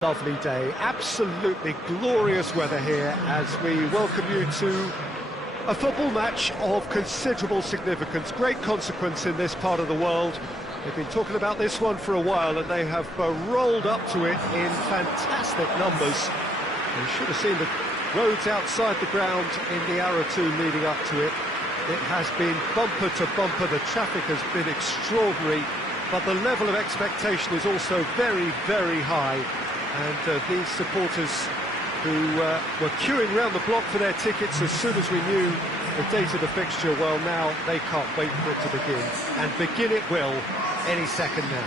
Lovely day, absolutely glorious weather here as we welcome you to a football match of considerable significance, great consequence in this part of the world. They've been talking about this one for a while and they have rolled up to it in fantastic numbers. You should have seen the roads outside the ground in the hour or two leading up to it. It has been bumper to bumper, the traffic has been extraordinary, but the level of expectation is also very, very high. And these supporters who were queuing round the block for their tickets as soon as we knew the date of the fixture, well, now they can't wait for it to begin. And begin it will any second now.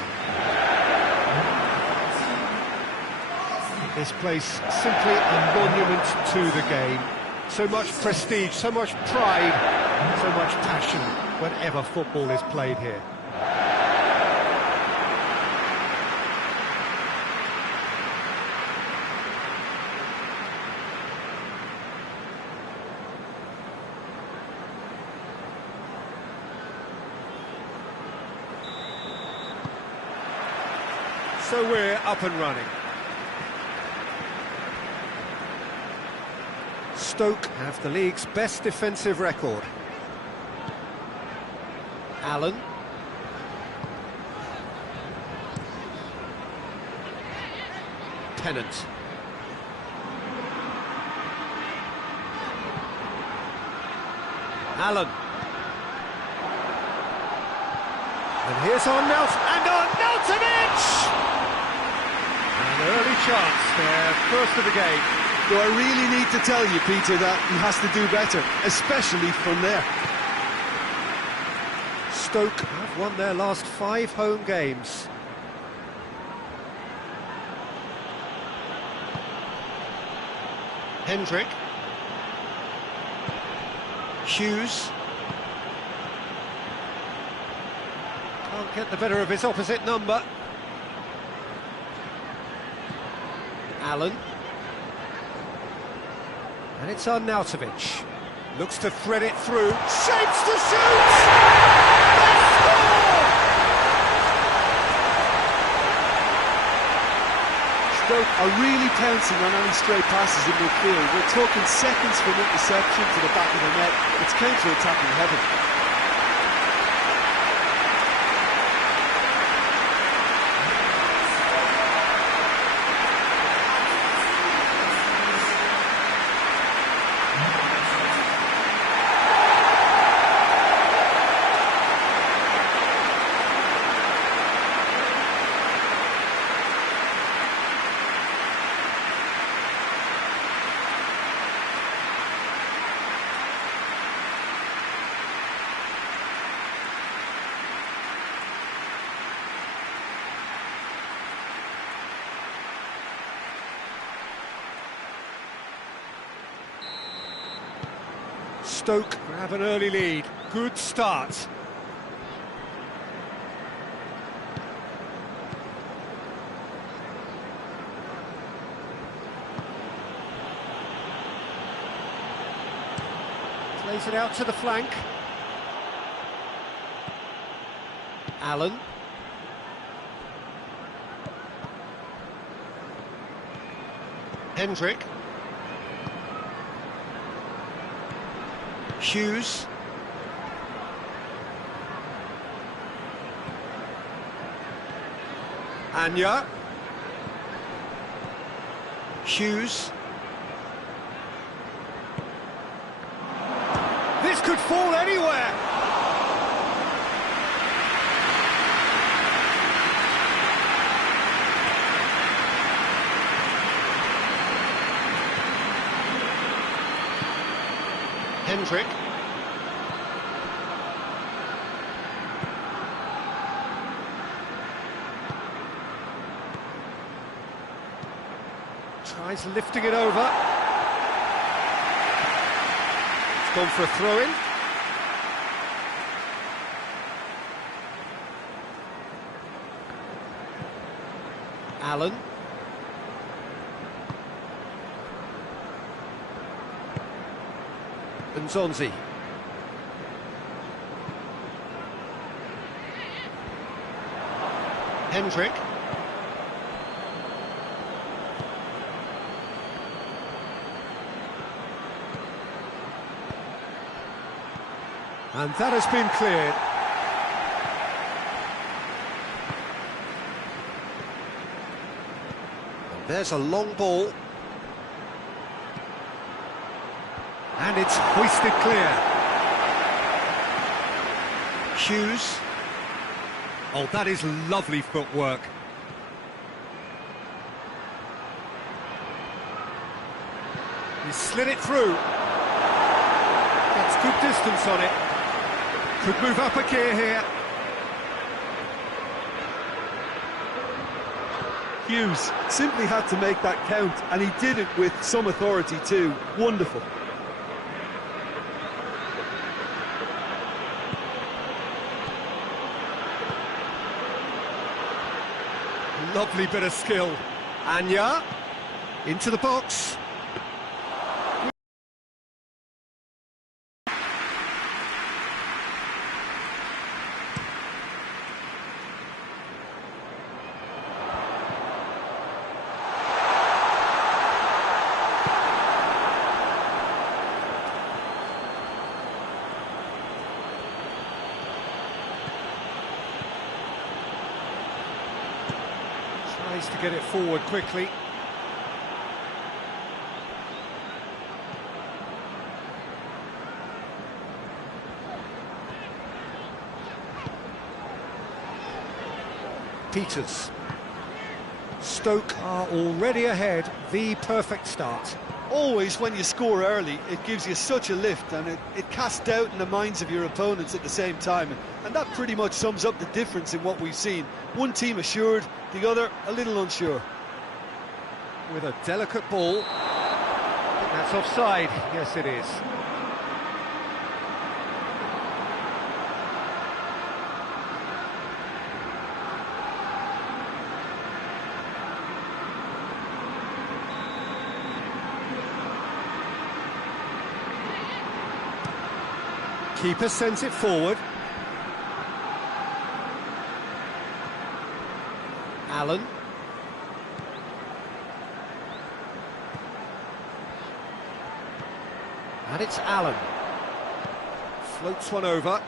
This place simply a monument to the game. So much prestige, so much pride, so much passion whenever football is played here. So we're up and running. Stoke have the league's best defensive record. Allen. Pennant. Allen. And here's Arnautovic! An early chance there, first of the game. Do I really need to tell you, Peter, that he has to do better, especially from there? Stoke have won their last 5 home games. Hendrick. Hughes. Can't get the better of his opposite number. Allen. And it's Arnautovic. Looks to thread it through. Shapes to shoot! They score! Stoke are really pouncing on any stray passes in midfield. We're talking seconds from interception to the back of the net. It's counter-attacking heaven. Stoke have an early lead. Good start. Plays it out to the flank. Allen. Hendrick. Hughes. Anya. Hughes. This could fall anywhere. Hendrick. Tries lifting it over. It's gone for a throw-in. Allen. And Zonzi. And that has been cleared. And there's a long ball. And it's hoisted clear. Hughes. Oh, that is lovely footwork. He slid it through. Gets good distance on it. Could move up a gear here. Hughes simply had to make that count, and he did it with some authority too. Wonderful. Lovely bit of skill. Anya, into the box. Tries to get it forward quickly. Peters. Stoke are already ahead, the perfect start. Always, when you score early, it gives you such a lift, and it casts doubt in the minds of your opponents at the same time. And that pretty much sums up the difference in what we've seen. One team assured, the other a little unsure. With a delicate ball. I think that's offside. Yes, it is. Keeper sends it forward. Allen. And it's Allen. Floats one over.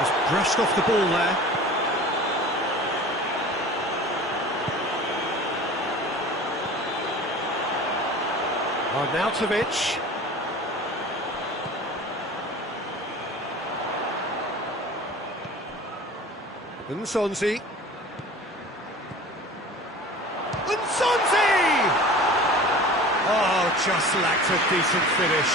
Just brushed off the ball there. Arnautovic. Nsonzi. Nsonzi! Oh, just lacked a decent finish.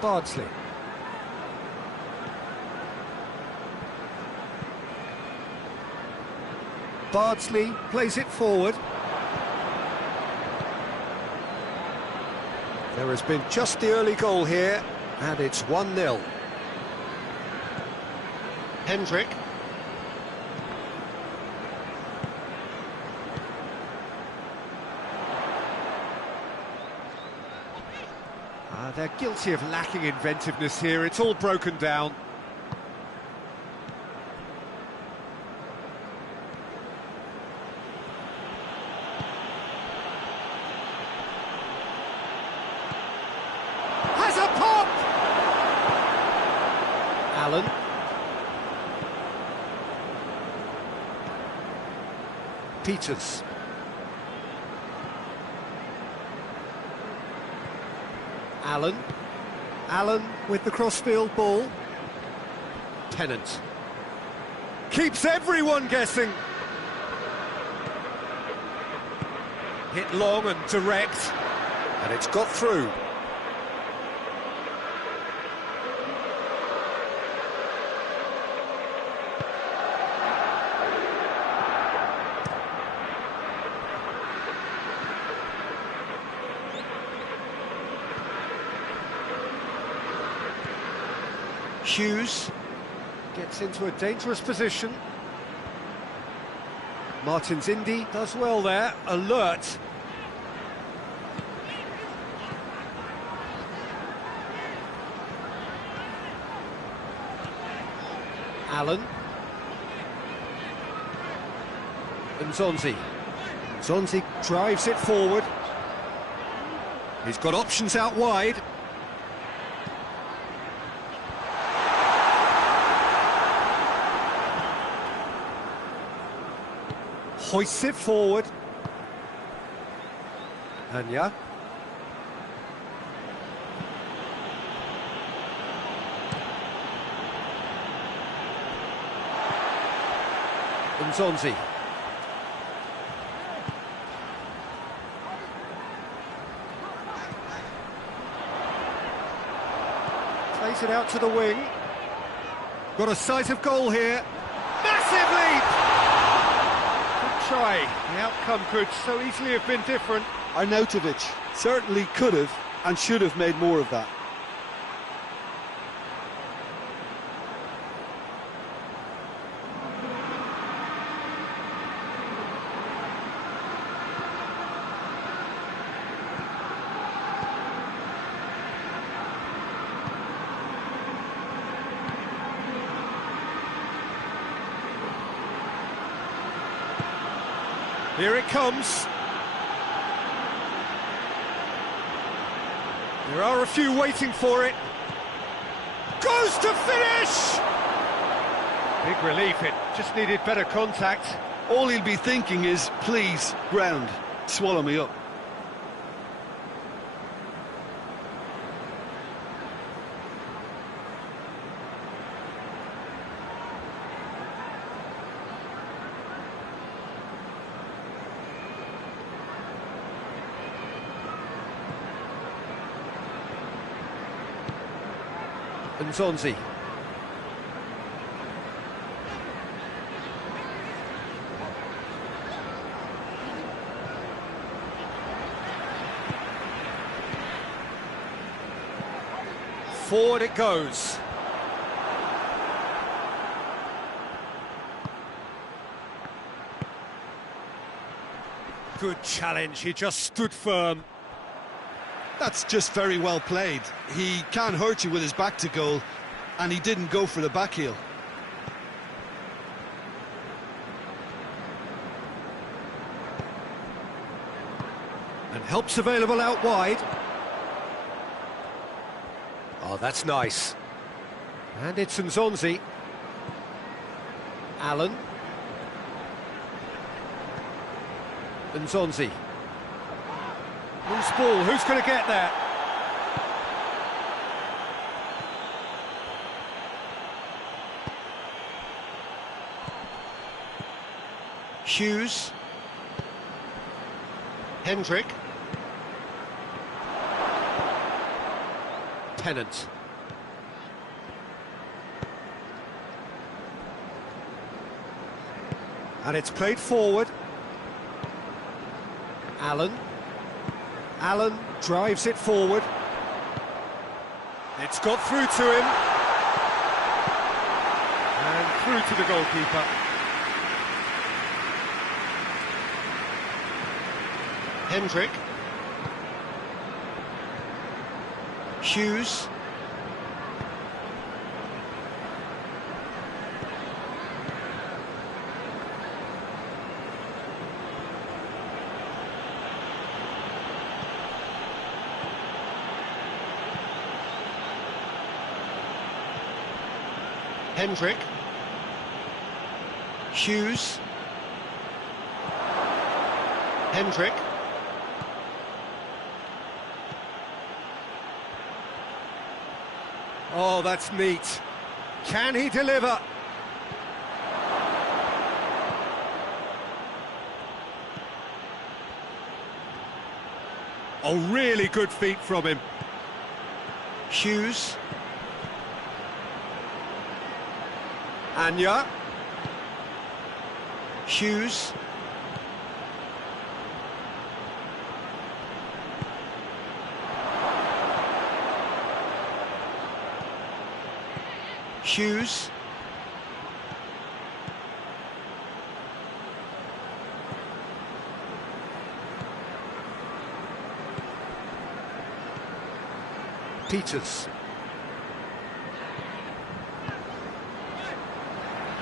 Bardsley. Bardsley plays it forward. There has been just the early goal here, and it's 1-0. Hendrick. They're guilty of lacking inventiveness here. It's all broken down. Has a pop! Allen. Peters. Allen. Allen with the crossfield ball. Tennant. Keeps everyone guessing. Hit long and direct. And it's got through. Hughes gets into a dangerous position. Martin's Indy does well there, alert. Allen. And Zonzi. Zonzi drives it forward. He's got options out wide. Hoists it forward. Anya. And Zonzi. Plays it out to the wing. Got a sight of goal here. Massive leap! Good try. The outcome could so easily have been different. Arnautovic certainly could have and should have made more of that. Here it comes. There are a few waiting for it. Goes to finish! Big relief, it just needed better contact. All he'll be thinking is, please, ground, swallow me up. And Zonzi. Forward it goes. Good challenge, he just stood firm. That's just very well played. He can hurt you with his back to goal, and he didn't go for the back heel. And help's available out wide. Oh, that's nice. And it's Nzonzi. Allen. Nzonzi. Loose ball, who's going to get there? Hughes. Hendrick. Tennant. And it's played forward. Allen. Allen drives it forward. It's got through to him. And through to the goalkeeper. Hendrick. Hughes. Hendrick. Hughes. Hendrick. Oh, that's neat. Can he deliver? Oh, really good feet from him. Hughes. Anya. Hughes. Hughes. Peters.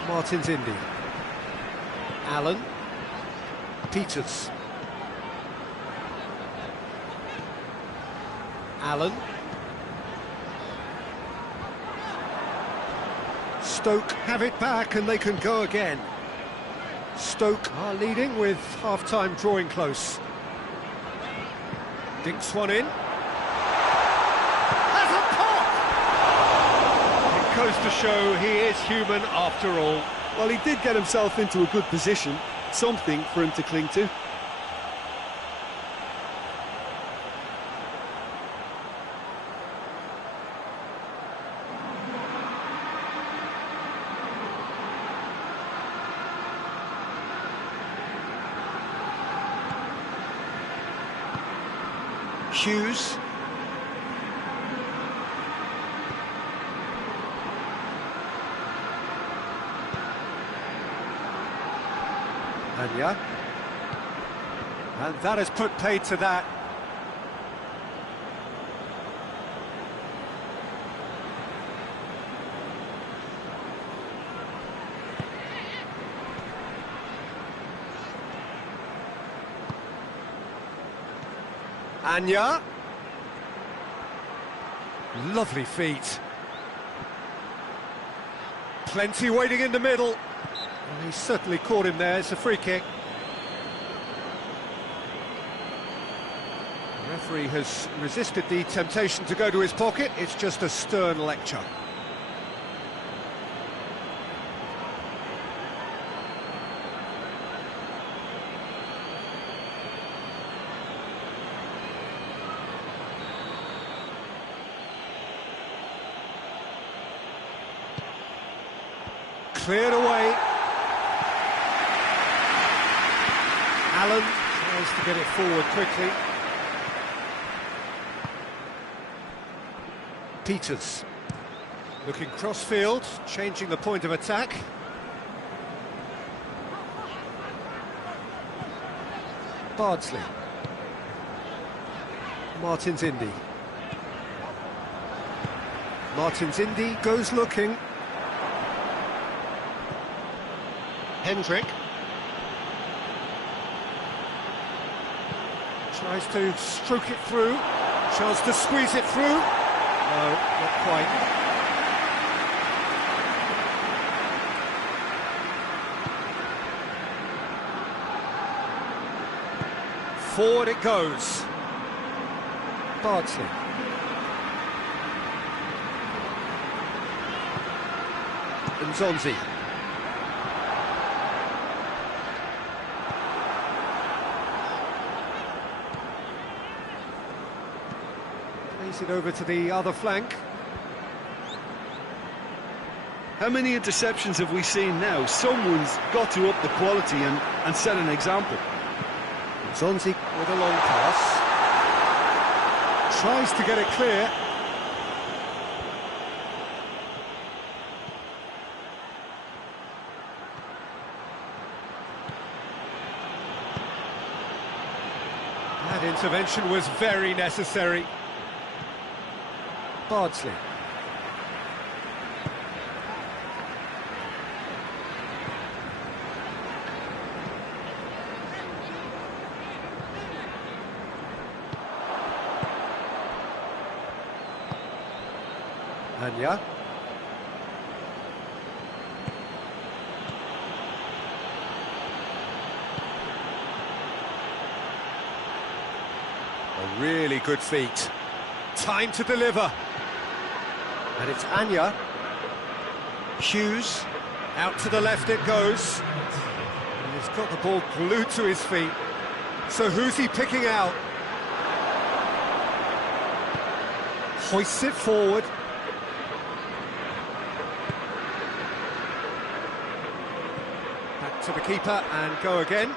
Martin's Indy. Allen. Peters. Allen. Stoke have it back and they can go again. Stoke are leading with half-time drawing close. Dinks one in. Has a pop! It goes to show he is human after all. Well, he did get himself into a good position, something for him to cling to. Hughes. Anya. And that has put paid to that. Anya. Lovely feet. Plenty waiting in the middle. Well, he certainly caught him there. It's a free kick. The referee has resisted the temptation to go to his pocket. It's just a stern lecture. Cleared away. Allen tries to get it forward quickly. Peters looking cross-field, changing the point of attack. Bardsley. Martin's Indy. Martin's Indy goes looking. Hendrick tries to stroke it through, chance to squeeze it through. No, not quite. Forward it goes. Bardsley. Nzonzi. Plays it over to the other flank. How many interceptions have we seen now? Someone's got to up the quality and set an example. Nzonzi with a long pass. Tries to get it clear. That intervention was very necessary. Bardsley. Anya. A really good feat. Time to deliver. And it's Anya. Hughes. Out to the left it goes. And he's got the ball glued to his feet. So who's he picking out? Hoists it forward. Back to the keeper and go again.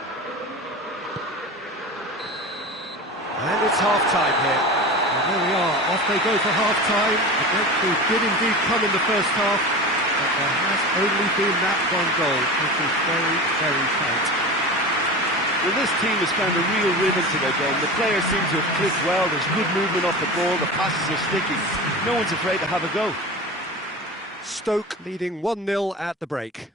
And it's half-time here. And there we are, off they go for half-time. The breakthrough did indeed come in the first half, but there has only been that one goal, which is very, very tight. Well, this team has found a real rhythm to their game. The players seem to have clicked well. There's good movement off the ball. The passes are sticking. No one's afraid to have a go. Stoke leading 1-0 at the break.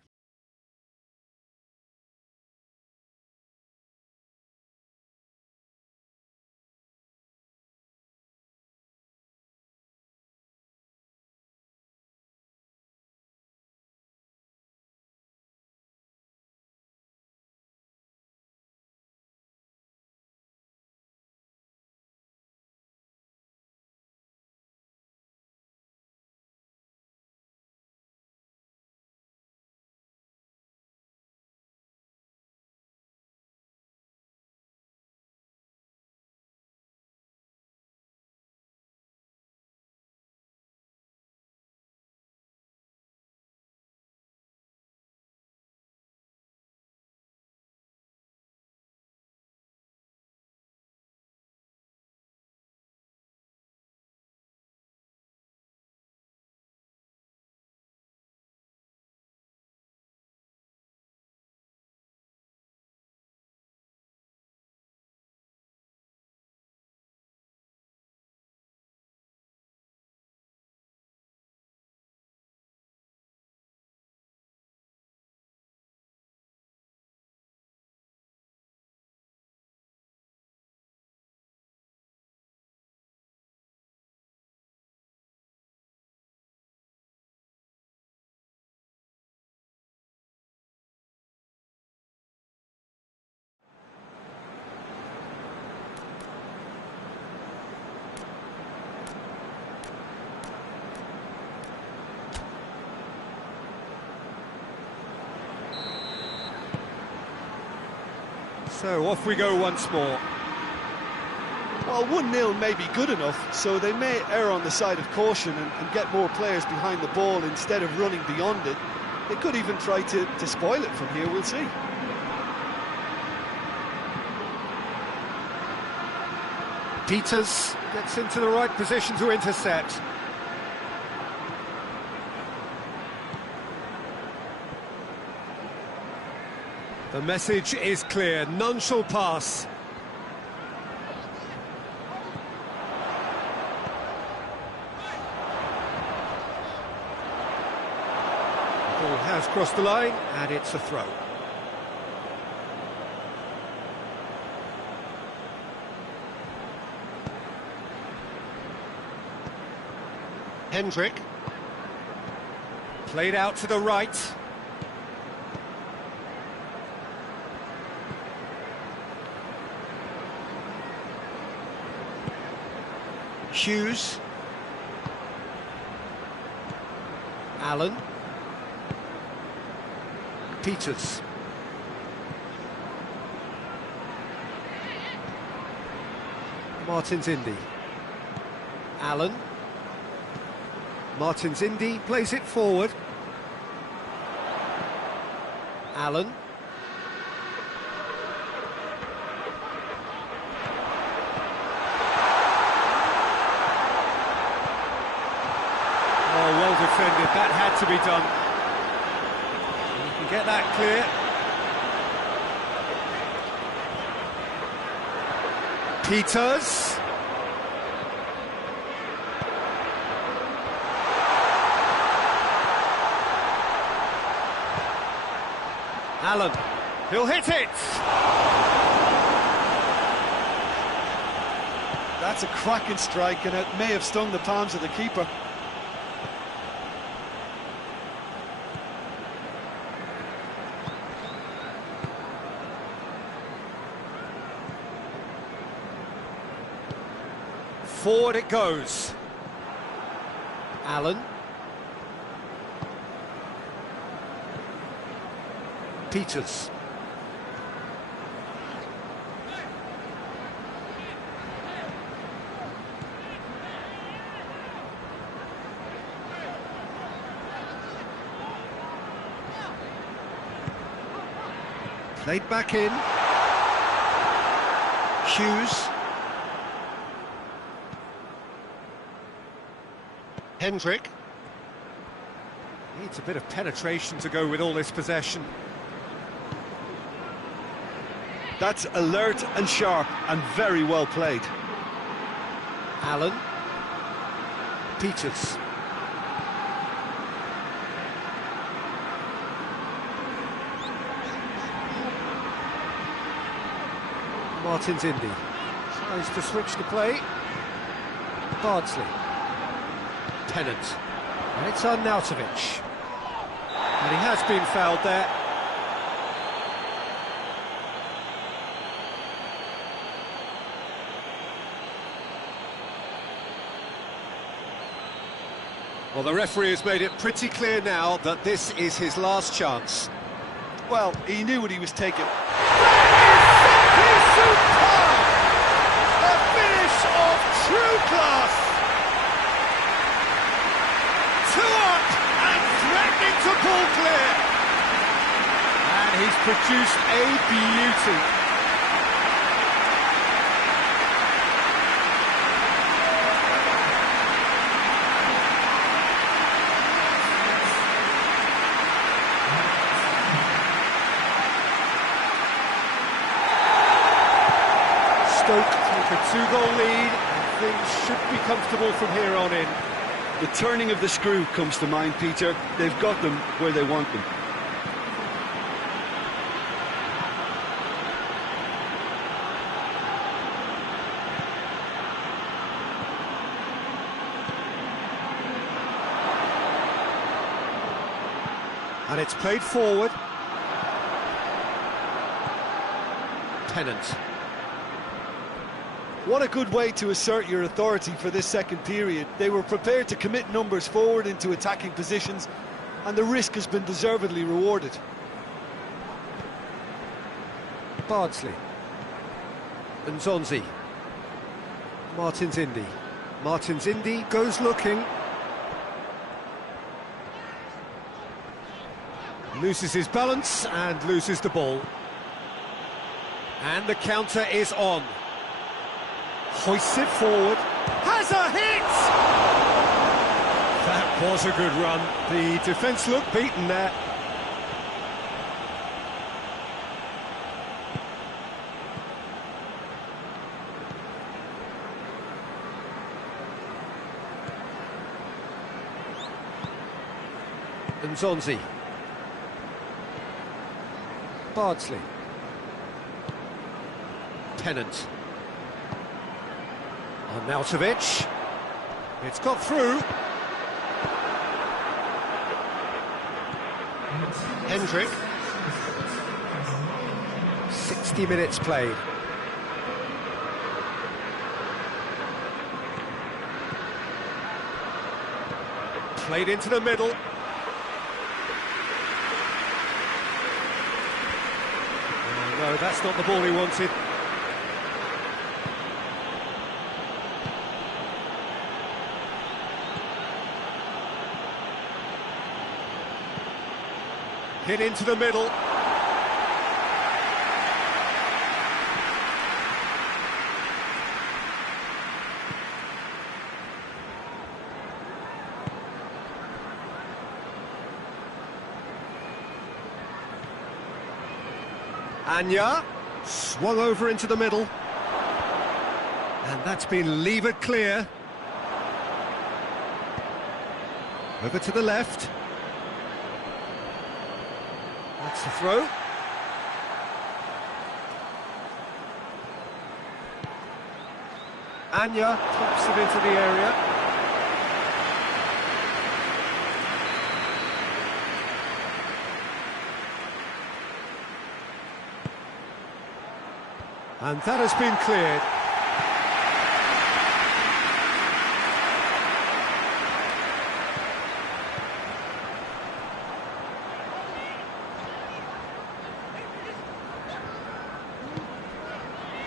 So off we go once more. Well, 1-0 may be good enough, so they may err on the side of caution and get more players behind the ball instead of running beyond it. They could even try to spoil it from here, we'll see. Peters gets into the right position to intercept. The message is clear, none shall pass. The ball has crossed the line, and it's a throw. Hendrick. Played out to the right. Hughes. Allen. Peters. Martins Indy. Allen. Martins Indy plays it forward. Allen. Oh, well defended, that had to be done. You can get that clear. Peters. Allen, he'll hit it! That's a cracking strike, and it may have stung the palms of the keeper. Forward it goes. Allen. Peters. Played back in. Hughes. Hendrick. Needs a bit of penetration to go with all this possession. That's alert and sharp and very well played. Allen. Peters. Martin's Indy. Tries to switch the play. Bardsley. Tennant. And it's Arnautovic. And he has been fouled there. Well, the referee has made it pretty clear now that this is his last chance. Well, he knew what he was taking. Superb! A finish of true class! Two up and threatening to pull clear. And he's produced a beauty. Stoke take a two-goal lead, and things should be comfortable from here on in. The turning of the screw comes to mind, Peter. They've got them where they want them. And it's played forward. Tennant. What a good way to assert your authority for this second period. They were prepared to commit numbers forward into attacking positions, and the risk has been deservedly rewarded. Bardsley. Nzonzi. Martin's Indy. Martin's Indy goes looking. Loses his balance and loses the ball. And the counter is on. Hoists it forward. Has a hit! That was a good run. The defence looked beaten there. Nzonzi. Bardsley. Tennant. Arnautovic. It's got through. Hendrick. 60 minutes played. Played into the middle. No, that's not the ball he wanted. Hit into the middle. Anya swung over into the middle, and that's been levered clear. Over to the left. That's the throw. Anya pops it into the area. And that has been cleared.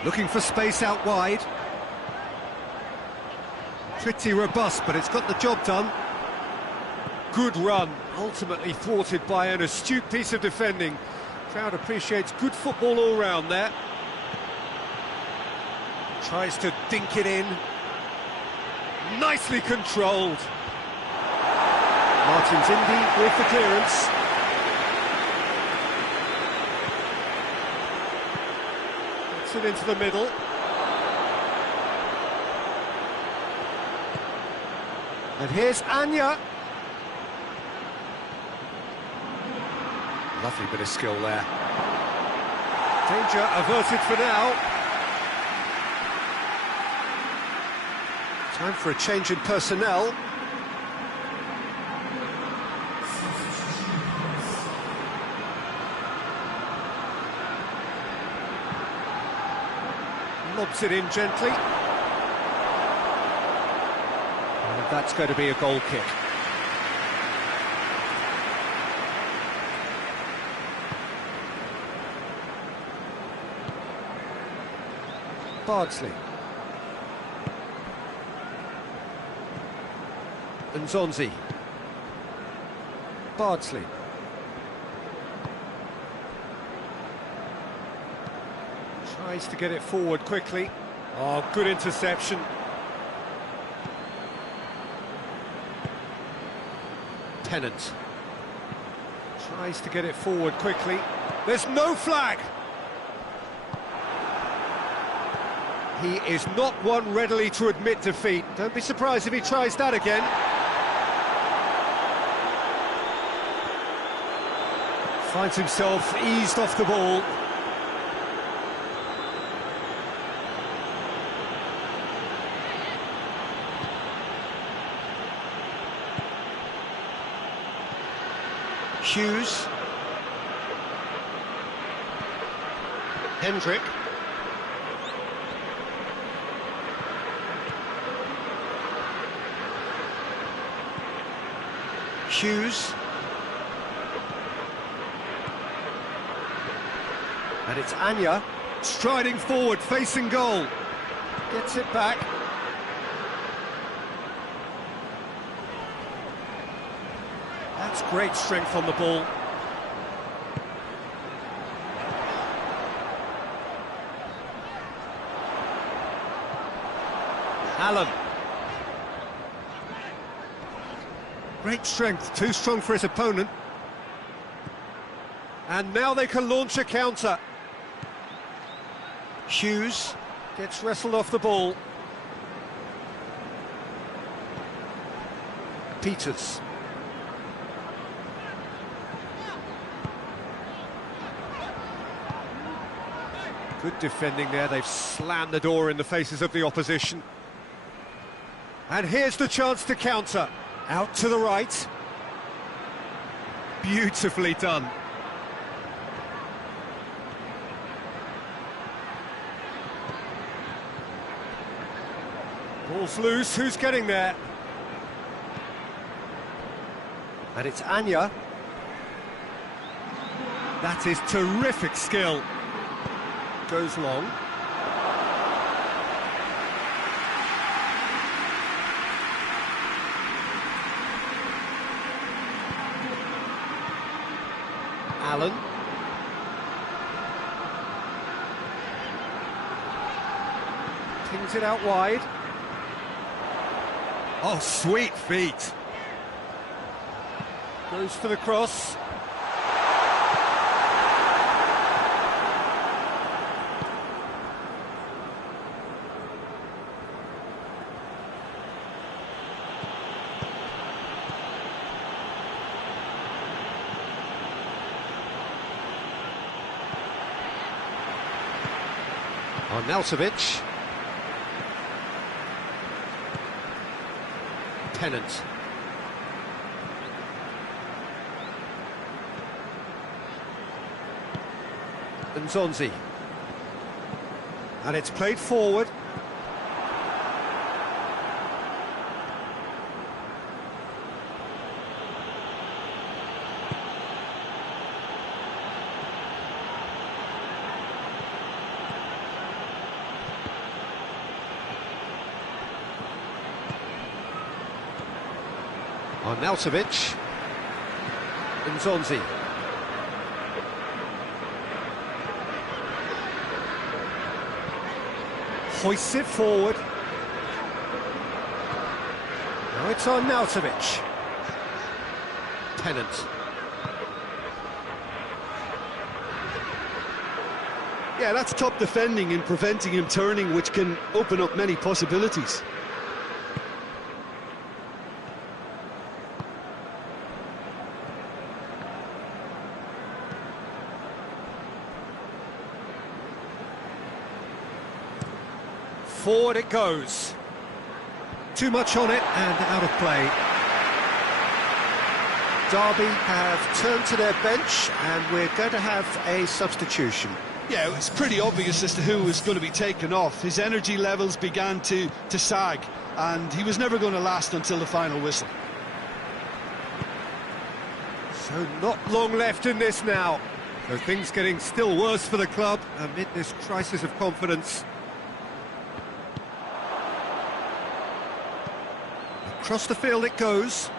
Looking for space out wide. Pretty robust, but it's got the job done. Good run, ultimately thwarted by an astute piece of defending. Crowd appreciates good football all round there. Tries to dink it in. Nicely controlled. Martin's Indy with the clearance. Gets it into the middle. And here's Anya. Lovely bit of skill there. Danger averted for now. Time for a change in personnel. Lobs it in gently. And that's going to be a goal kick. Bardsley. And Zonzi. Bardsley. Tries to get it forward quickly. Oh, good interception. Tennant. Tries to get it forward quickly. There's no flag! He is not one readily to admit defeat. Don't be surprised if he tries that again. Finds himself eased off the ball. Hughes. Hendrick. Hughes. And it's Anya, striding forward, facing goal. Gets it back. That's great strength on the ball. Allen. Great strength, too strong for his opponent. And now they can launch a counter. Hughes gets wrestled off the ball. Peters. Good defending there, they've slammed the door in the faces of the opposition. And here's the chance to counter. Out to the right. Beautifully done. Ball's loose, who's getting there? And it's Anya. That is terrific skill. Goes long. Allen. Pings it out wide. Oh, sweet feet. Goes for the cross. Arnautovic. Tennant. And Zonzi. And it's played forward. Arnautovic. And Zonzi. Hoists it forward. Now it's Arnautovic. Tennant. Yeah, that's top defending and preventing him turning, which can open up many possibilities. Forward it goes. Too much on it and out of play. Derby have turned to their bench and we're going to have a substitution. Yeah, it was pretty obvious as to who was going to be taken off. His energy levels began to sag, and he was never going to last until the final whistle. So not long left in this now. So things getting still worse for the club amid this crisis of confidence. Across the field it goes.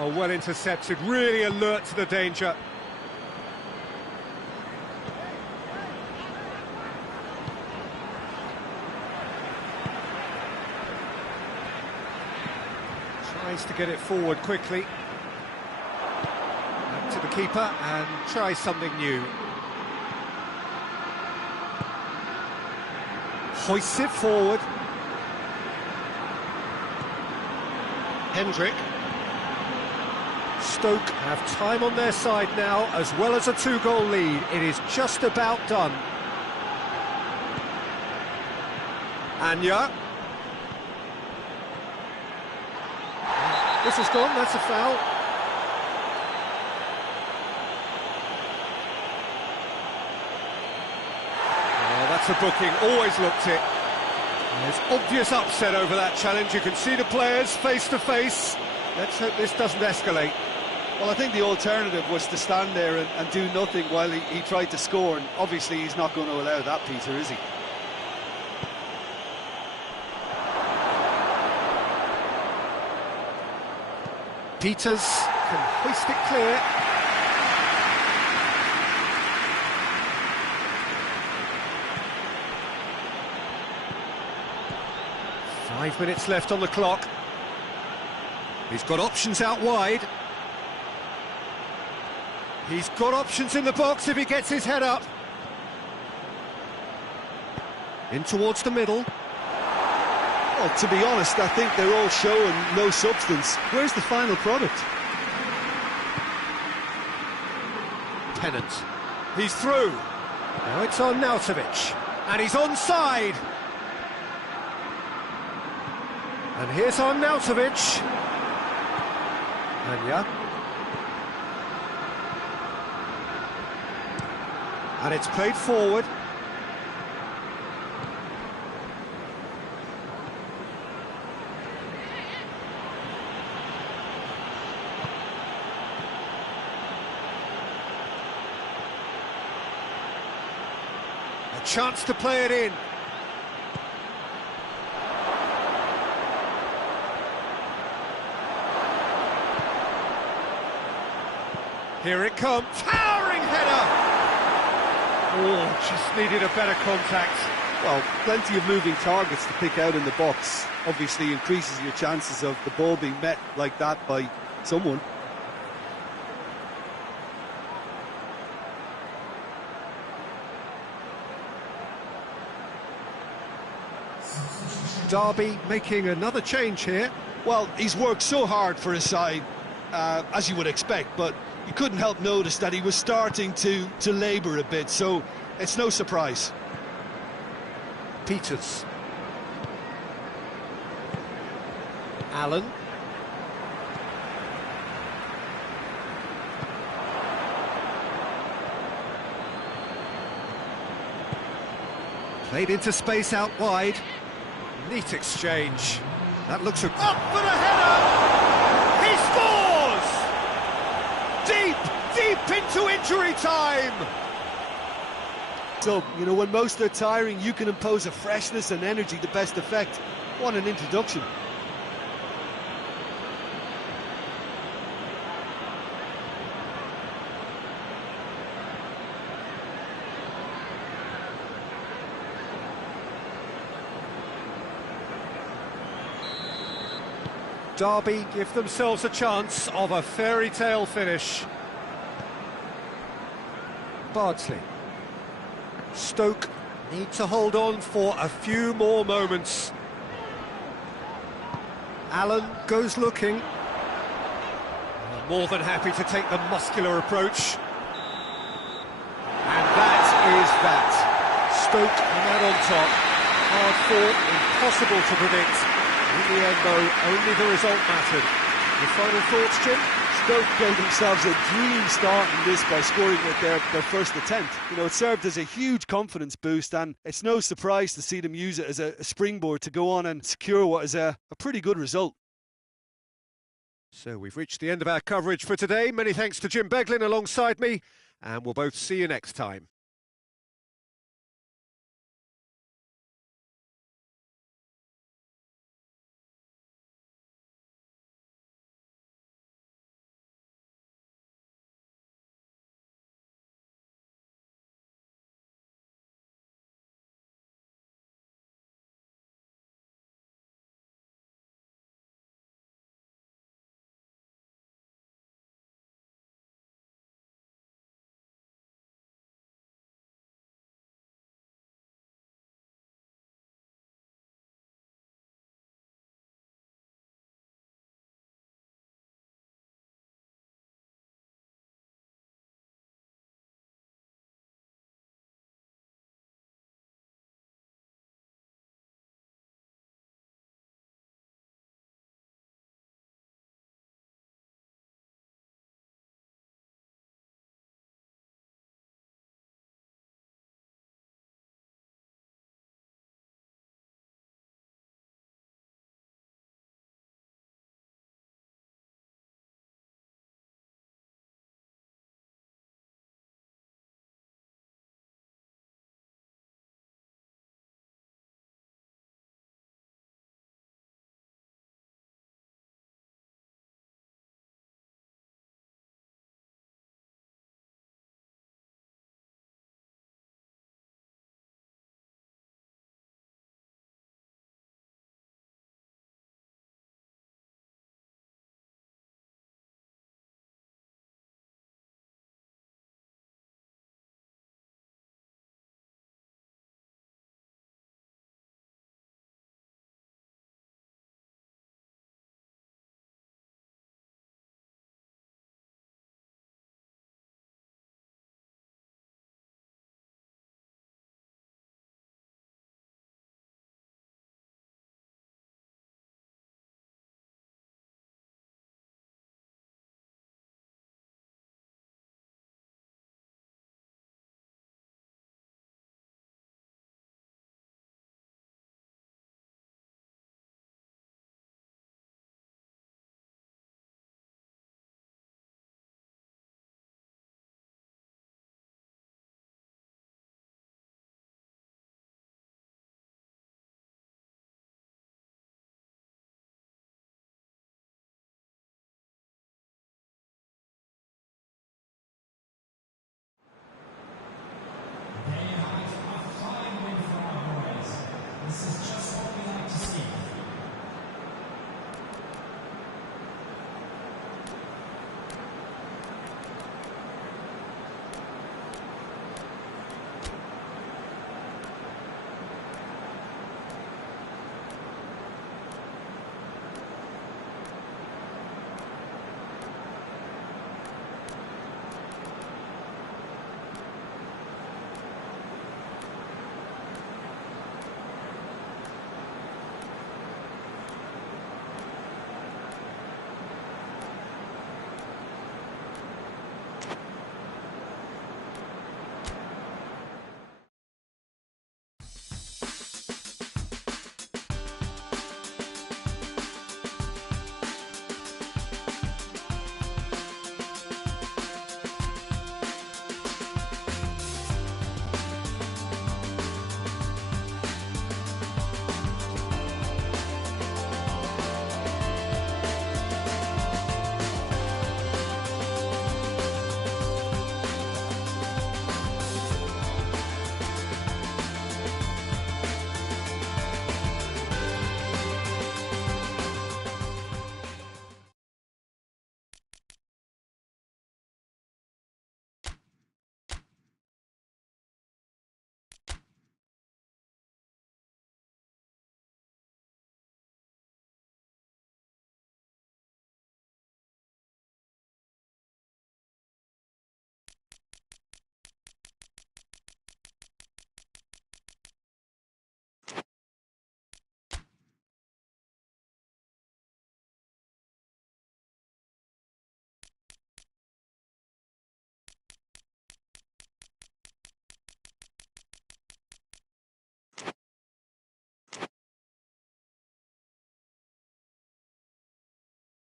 Oh, well intercepted, really alert to the danger. Tries to get it forward quickly. Back to the keeper and try something new. Hoists it forward. Hendrick. Stoke have time on their side now, as well as a 2-goal lead. It is just about done. Anya. This is gone, that's a foul. Oh, that's a booking, always looked it. There's obvious upset over that challenge. You can see the players face to face. Let's hope this doesn't escalate. Well, I think the alternative was to stand there and do nothing while he tried to score, and obviously he's not going to allow that, Peter, is he? Peters can hoist it clear. Five minutes left on the clock. He's got options out wide. He's got options in the box if he gets his head up. In towards the middle. Well, to be honest, I think they're all showing no substance. Where's the final product? Pennant. He's through. Now it's on Nautovic. And he's onside. And here's Arnautovic. Anya. And it's played forward. A chance to play it in. Here it comes, towering header! Oh, just needed a better contact. Well, plenty of moving targets to pick out in the box. Obviously increases your chances of the ball being met like that by someone. Derby making another change here. Well, he's worked so hard for his side, as you would expect, but you couldn't help notice that he was starting to labour a bit, so it's no surprise. Peters. Allen. Played into space out wide. Neat exchange. That looks up for the header! He scores! Deep into injury time! So, you know, when most are tiring, you can impose a freshness and energy to best effect. What an introduction. Derby give themselves a chance of a fairy tale finish. Bardsley. Stoke need to hold on for a few more moments. Allen goes looking. More than happy to take the muscular approach. And that is that. Stoke come out on top. Hard fought, impossible to predict. In the end, though, only the result mattered. Your final thoughts, Jim? Stoke gave themselves a dream start in this by scoring with their first attempt. You know, it served as a huge confidence boost, and it's no surprise to see them use it as a springboard to go on and secure what is a pretty good result. So we've reached the end of our coverage for today. Many thanks to Jim Beglin alongside me, and we'll both see you next time.